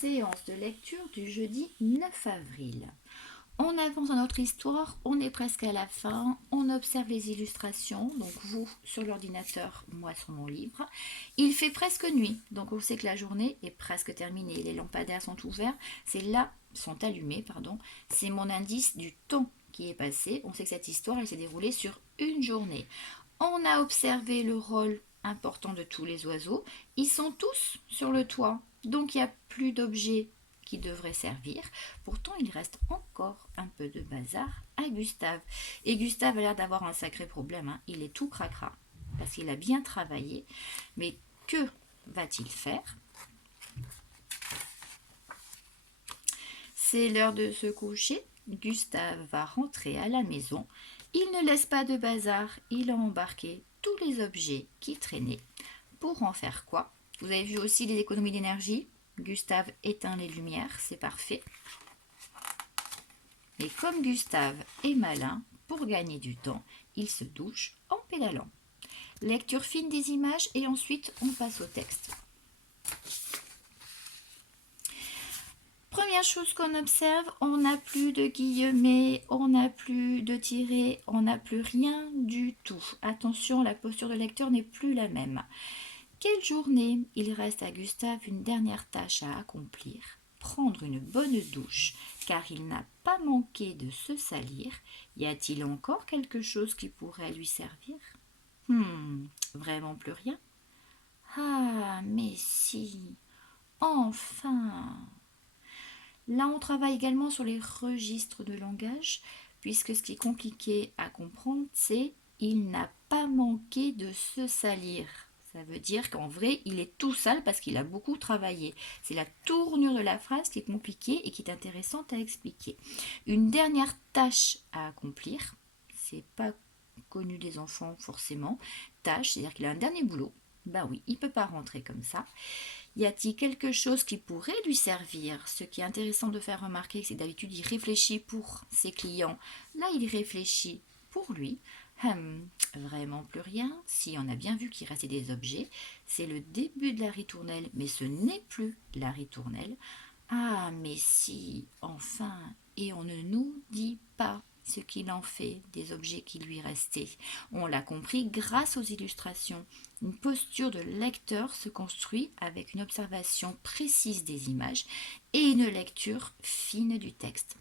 séance de lecture du jeudi 9 avril. On avance dans notre histoire, on est presque à la fin, on observe les illustrations, donc vous sur l'ordinateur, moi sur mon livre. Il fait presque nuit, donc on sait que la journée est presque terminée. Les lampadaires sont ouverts, sont allumés, pardon. C'est mon indice du temps qui est passé. On sait que cette histoire, elle s'est déroulée sur une journée. On a observé le rôle important de tous les oiseaux. Ils sont tous sur le toit, donc il n'y a plus d'objets qui devraient servir. Pourtant, il reste encore un peu de bazar à Gustave. Et Gustave a l'air d'avoir un sacré problème, hein. Il est tout cracra parce qu'il a bien travaillé. Mais que va-t-il faire? C'est l'heure de se coucher. Gustave va rentrer à la maison. Il ne laisse pas de bazar. Il a embarqué tous les objets qui traînaient. Pour en faire quoi? Vous avez vu aussi les économies d'énergie. Gustave éteint les lumières, c'est parfait. Et comme Gustave est malin, pour gagner du temps, il se douche en pédalant. Lecture fine des images et ensuite on passe au texte. Première chose qu'on observe, on n'a plus de guillemets, on n'a plus de tirets, on n'a plus rien du tout. Attention, la posture de lecteur n'est plus la même. Quelle journée? Il reste à Gustave une dernière tâche à accomplir, prendre une bonne douche, car il n'a pas manqué de se salir. Y a-t-il encore quelque chose qui pourrait lui servir? Vraiment plus rien? Ah, mais si, enfin! Là, on travaille également sur les registres de langage, puisque ce qui est compliqué à comprendre, c'est il n'a pas manqué de se salir. Ça veut dire qu'en vrai, il est tout sale parce qu'il a beaucoup travaillé. C'est la tournure de la phrase qui est compliquée et qui est intéressante à expliquer. Une dernière tâche à accomplir, c'est pas connu des enfants forcément. Tâche, c'est-à-dire qu'il a un dernier boulot. Ben oui, il ne peut pas rentrer comme ça. Y a-t-il quelque chose qui pourrait lui servir? Ce qui est intéressant de faire remarquer, c'est que d'habitude il réfléchit pour ses clients. Là, il réfléchit pour lui. Vraiment plus rien. Si on a bien vu qu'il restait des objets, c'est le début de la ritournelle, mais ce n'est plus la ritournelle. Ah, mais si, enfin, et on ne nous dit pas ce qu'il en fait des objets qui lui restaient. On l'a compris grâce aux illustrations. Une posture de lecteur se construit avec une observation précise des images et une lecture fine du texte.